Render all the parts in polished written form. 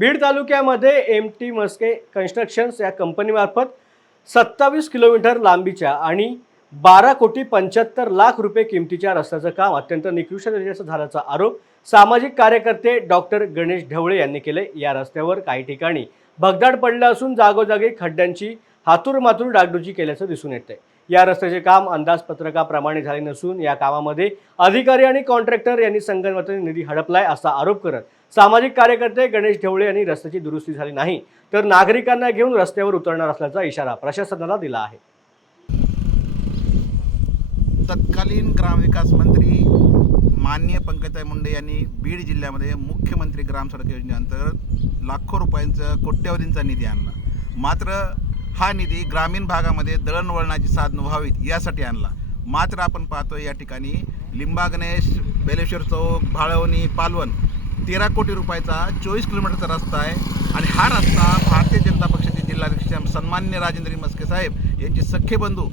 बीड तालुक्यामध्ये MT. Maske constructions या कंपनीमार्फत 27 kilometre लांबीच्या आणि 12,75,00,000 रुपये किमतीच्या रस्त्याचं काम अत्यंत निकृष्ट दर्जाचं झाल्याचा आरोप सामाजिक कार्यकर्ते डॉक्टर गणेश ढवळे यांनी केले। या रस्त्यावर काही ठिकाणी भगदाड पडले असून जागोजागी खड्ड्यांची हातूर-मातूर डागडुजी केल्याचं दिसून येतंय। या रस्त्याचे काम अंदाजपत्रकाप्रमाणे झाले नसून या कामामध्ये अधिकारी आणि कॉन्ट्रॅक्टर यांनी संगनमताने निधी हडपलाय असा आरोप करत सामाजिक कार्यकर्ते गणेश ढवळे यांनी रस्त्याची दुरुस्ती झाली नाही तर नागरिकांना घेऊन रस्त्यावर उतरणार असल्याचा इशारा प्रशासनाला दिला आहे। तत्कालीन ग्रामविकास मंत्री माननीय पंकजा मुंडे यांनी बीड जिल्ह्यामध्ये मुख्यमंत्री ग्राम सडक योजनेअंतर्गत लाखो रुपयांचा कोट्यवधींचा निधी आणला। मात्र हा निधी ग्रामीण भागामध्ये दळणवळणाची साधनं व्हावीत यासाठी आणला। मात्र आपण पाहतो या ठिकाणी लिंबा गणेश, बेलेश्वर चौक, भाळवणी, पालवण 13 कोटी रुपयाचा 24 किलोमीटरचा रस्ता आहे आणि हा रस्ता भारतीय जनता पक्षाचे जिल्हाध्यक्ष सन्माननीय राजेंद्र मस्के साहेब यांचे सख्खे बंधू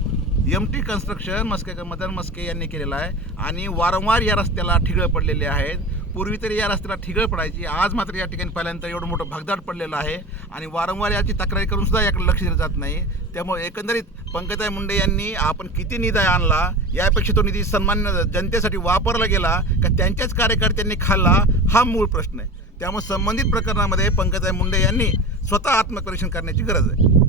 एम.टी. कन्स्ट्रक्शन मदन मस्के यांनी केलेला आहे आणि वारंवार या रस्त्याला ठिगळ पडलेले आहेत। पूर्वी तरी या रस्त्याला ठिगळ पडायची, आज मात्र या ठिकाणी पहिल्यांदा एवढं मोठं भगदाड पडलेलं आहे आणि वारंवार याची तक्रारी करून सुद्धा याकडे लक्ष दिलं जात नाही। त्यामुळे एकंदरीत पंकजा मुंडे यांनी आपण किती निधी आणला यापेक्षा तो निधी सन्मान्य जनतेसाठी वापरला गेला का त्यांच्याच कार्यकर्त्यांनी खाल्ला हा मूळ प्रश्न आहे। त्यामुळे संबंधित प्रकरणामध्ये पंकजा मुंडे यांनी स्वतः आत्मपरीक्षण करण्याची गरज आहे।